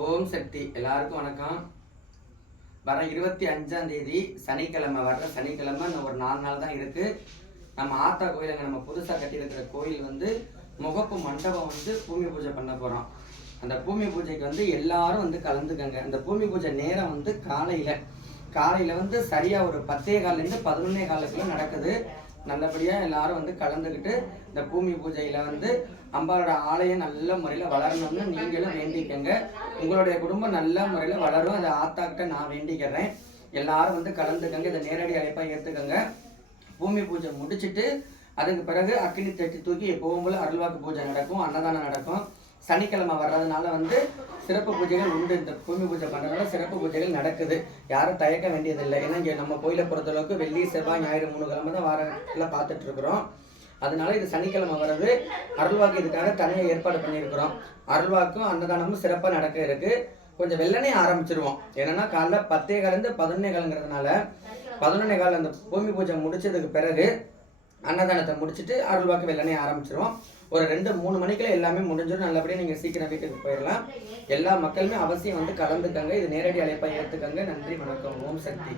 ஓம் சக்தி. எல்லாருக்கும் வணக்கம். வர 25ஆம் தேதி சனிக்கிழமை, வர்ற சனிக்கிழமை இன்னும் ஒரு 4 நாள் தான் இருக்கு. நம்ம ஆத்தா கோயிலுங்க, நம்ம புதுசாக கட்டியிருக்கிற கோயில் முகப்பு மண்டபம் பூமி பூஜை பண்ண போகிறோம். அந்த பூமி பூஜைக்கு எல்லாரும் கலந்துக்கங்க. அந்த பூமி பூஜை நேரம் காலையில் சரியாக ஒரு 10:15 11:15 நடக்குது. நல்லபடியாக எல்லாரும் கலந்துக்கிட்டு இந்த பூமி பூஜையில் அம்பாவோட ஆலயம் நல்ல முறையில் வளரணும்னு நீங்களும் வேண்டிக்கங்க. உங்களுடைய குடும்பம் நல்ல முறையில் வளரும். அதை ஆத்தாக்கிட்ட நான் வேண்டிக்கிறேன். எல்லாரும் கலந்துக்கங்க. இதை நேரடி அழைப்பாக ஏற்றுக்கங்க. பூமி பூஜை முடிச்சுட்டு அதுக்கு பிறகு அக்கினி தட்டி தூக்கி எப்பவும் போல அருள்வாக்கு பூஜை நடக்கும், அன்னதானம் நடக்கும். சனிக்கிழமை வர்றதுனால சிறப்பு பூஜைகள் உண்டு. இந்த பூமி பூஜை பண்ணுறதுனால சிறப்பு பூஜைகள் நடக்குது. யாரும் தயக்க வேண்டியதில்லை. ஏன்னா இங்கே நம்ம கோயிலை பொறுத்தளவுக்கு வெள்ளி, செவ்வாய், ஞாயிறு 3 கிழமை தான் வாரத்தில் பார்த்துட்டு இருக்கிறோம். அதனால இது சனிக்கிழமை வர்றது. அருள்வாக்கு இதுக்காக தனியாக ஏற்பாடு பண்ணியிருக்கிறோம். அருள்வாக்கும் அன்னதானமும் சிறப்பாக நடக்க இருக்கு. கொஞ்சம் வெள்ளனே ஆரம்பிச்சிருவோம். ஏன்னா காலைல 10:15 11:15 11:15 அந்த பூமி பூஜை முடிச்சதுக்கு பிறகு அன்னதானத்தை முடிச்சுட்டு அருள்வாக்கு வெள்ளனே ஆரம்பிச்சிருவோம். ஒரு 2-3 மணிக்குள்ள எல்லாமே முடிஞ்சிடும். நல்லபடியாக நீங்கள் சீக்கிரம் வீட்டுக்கு போயிடலாம். எல்லா மக்களுமே அவசியம் கலந்துக்கங்க. இது நேரடி அழைப்பாக ஏற்றுக்கங்க. நன்றி, வணக்கம். ஓம் சக்தி.